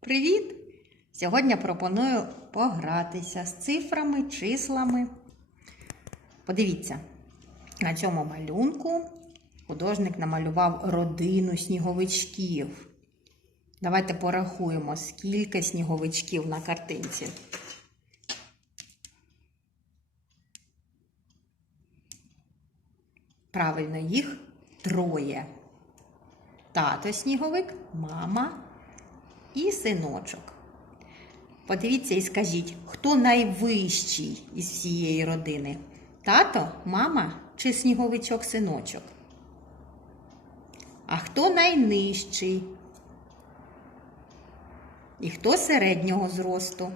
Привіт! Сьогодні пропоную погратися з цифрами, числами. Подивіться, на цьому малюнку художник намалював родину сніговичків. Давайте порахуємо, скільки сніговичків на картинці. Правильно, їх троє. Тато сніговик, мама і синочок. Подивіться і скажіть, хто найвищий із всієї родини? Тато, мама чи сніговичок синочок? А хто найнижчий? І хто середнього зросту?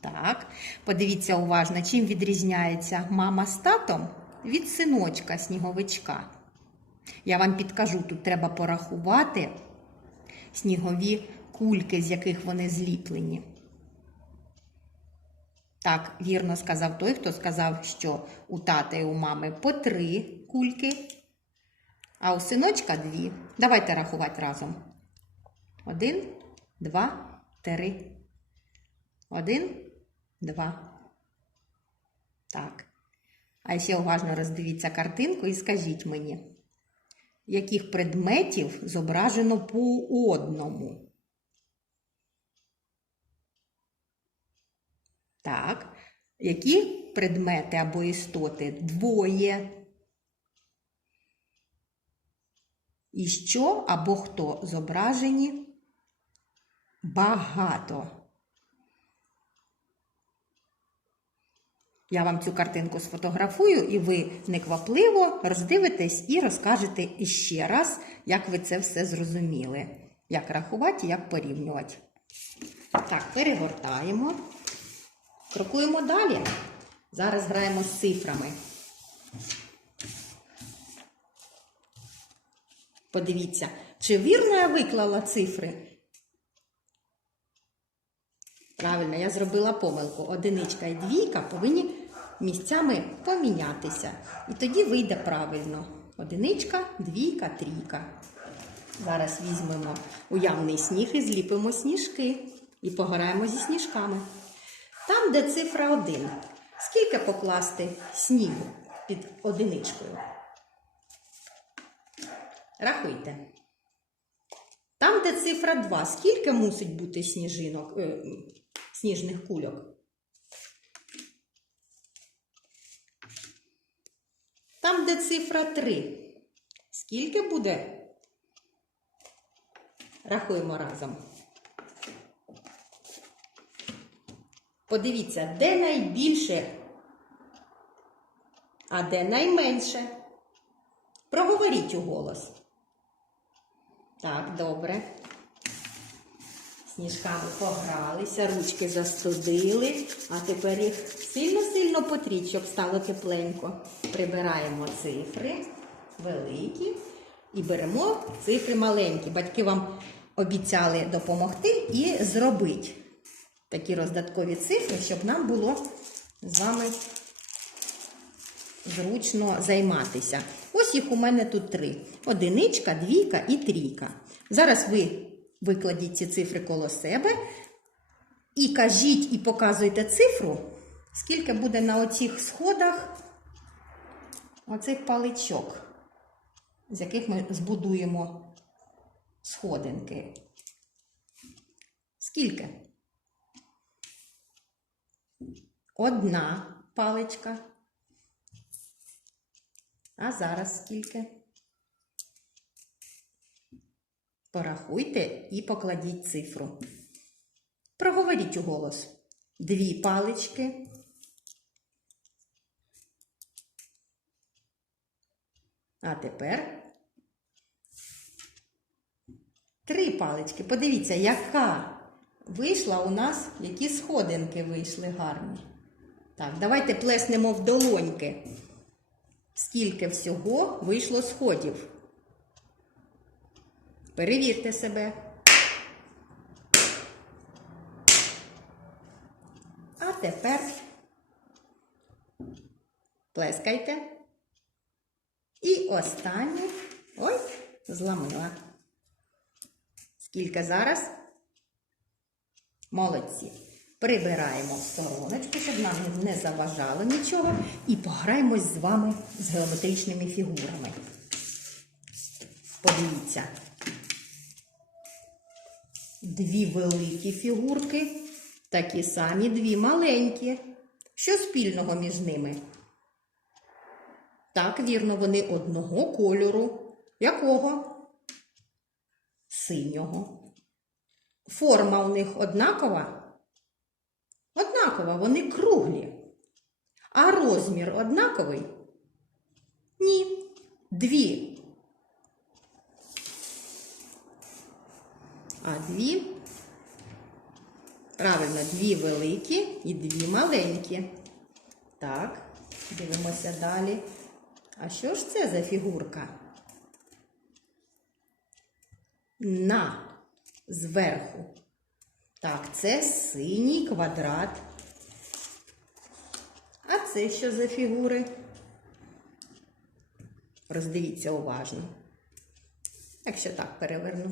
Так, подивіться уважно, чим відрізняється мама з татом від синочка сніговичка. Я вам підкажу, тут треба порахувати снігові кульки, з яких вони зліплені. Так, вірно сказав той, хто сказав, що у тата і у мами по три кульки, а у синочка дві. Давайте рахувати разом. Один, два, три. Один, два. Так. А ще уважно роздивіться картинку і скажіть мені, яких предметів зображено по одному? Так. Які предмети або істоти? Двоє. І що або хто зображені? Багато. Я вам цю картинку сфотографую, і ви неквапливо роздивитесь і розкажете іще раз, як ви це все зрозуміли. Як рахувати, як порівнювати. Так, перегортаємо. Крокуємо далі. Зараз граємо з цифрами. Подивіться, чи вірно я виклала цифри? Правильно, я зробила помилку. Одиничка і двійка повинні місцями помінятися. І тоді вийде правильно. Одиничка, двійка, трійка. Зараз візьмемо уявний сніг і зліпимо сніжки. І пограємо зі сніжками. Там, де цифра 1, скільки покласти снігу під одиничкою? Рахуйте. Там, де цифра 2, скільки мусить бути сніжинок, е, сніжних кульок? Там, де цифра 3, скільки буде? Рахуємо разом. Подивіться, де найбільше, а де найменше. Проговоріть у голос. Так, добре. Сніжками погралися, ручки застудили, а тепер їх сильно-сильно потріть, щоб стало тепленько. Прибираємо цифри великі і беремо цифри маленькі. Батьки вам обіцяли допомогти і зробити такі роздаткові цифри, щоб нам було з вами зручно займатися. Ось їх у мене тут три: одиничка, двійка і трійка. Зараз ви викладіть ці цифри коло себе і кажіть і показуйте цифру, скільки буде на оцих сходах оцих паличок, з яких ми збудуємо сходинки. Скільки? Одна паличка. А зараз скільки? Порахуйте і покладіть цифру. Проговоріть у голос. Дві палички. А тепер три палички. Подивіться, яка вийшла у нас, які сходинки вийшли гарні. Так, давайте плеснемо в долоньки. Скільки всього вийшло сходів? Перевірте себе. А тепер плескайте. І останнє. Ой, зламила. Скільки зараз? Молодці. Прибираємо в стороночку, щоб нам не заважало нічого. І пограємось з вами з геометричними фігурами. Подивіться. Дві великі фігурки, такі самі дві маленькі. Що спільного між ними? Так, вірно, вони одного кольору. Якого? Синього. Форма у них однакова? Однакова, вони круглі. А розмір однаковий? Ні. Дві. А дві. Правильно, дві великі і дві маленькі. Так, дивимося далі. А що ж це за фігурка? На зверху. Так, це синій квадрат. А це що за фігури? Роздивіться уважно. Якщо так переверну.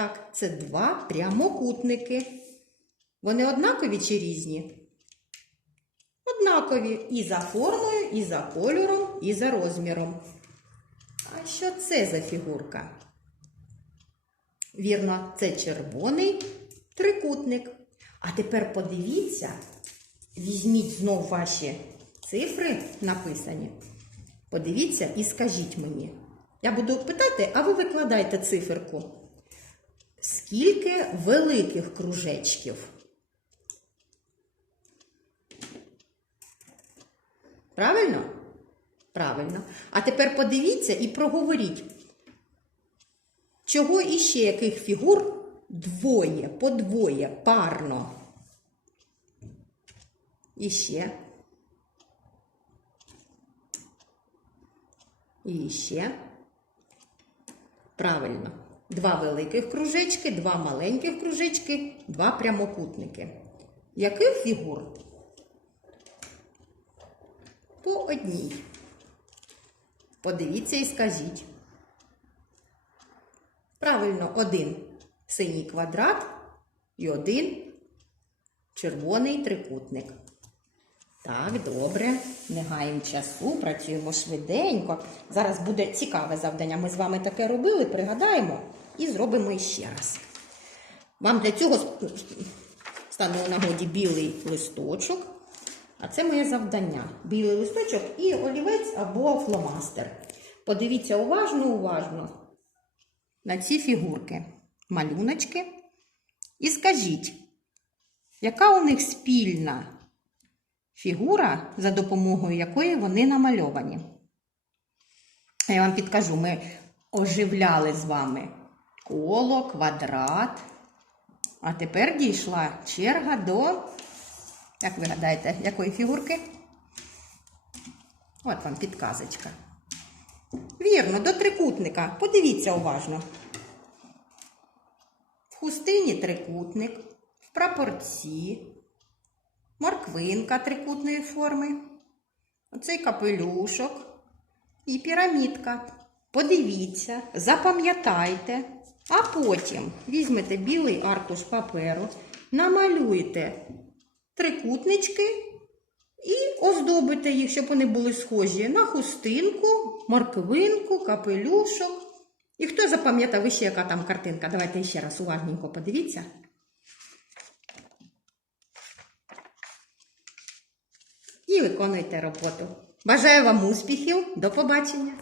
Так, це два прямокутники. Вони однакові чи різні? Однакові і за формою, і за кольором, і за розміром. А що це за фігурка? Вірно, це червоний трикутник. А тепер подивіться, візьміть знов ваші цифри написані. Подивіться і скажіть мені. Я буду питати, а ви викладайте циферку. Скільки великих кружечків? Правильно? Правильно. А тепер подивіться і проговоріть. Чого іще яких фігур двоє, подвоє, парно? Іще. І ще. Правильно. Два великих кружечки, два маленьких кружечки, два прямокутники. Яких фігур? По одній. Подивіться і скажіть. Правильно, один синій квадрат і один червоний трикутник. Так, добре. Не гаємо часу, працюємо швиденько. Зараз буде цікаве завдання. Ми з вами таке робили, пригадаємо і зробимо іще раз. Вам для цього стане у нагоді білий листочок. А це моє завдання. Білий листочок і олівець або фломастер. Подивіться уважно, уважно на ці фігурки, малюночки. І скажіть, яка у них спільна фігура, за допомогою якої вони намальовані? Я вам підкажу, ми оживляли з вами коло, квадрат. А тепер дійшла черга до, як ви гадаєте, якої фігурки? От вам підказочка. Вірно, до трикутника. Подивіться уважно. В хустині трикутник, в прапорці, морквинка трикутної форми, оцей капелюшок і пірамідка. Подивіться, запам'ятайте, а потім візьмете білий аркуш паперу, намалюйте трикутнички і оздобите їх, щоб вони були схожі на хустинку, морквинку, капелюшок. І хто запам'ятав іще, яка там картинка? Давайте ще раз уважненько подивіться. І виконуйте роботу. Бажаю вам успіхів. До побачення!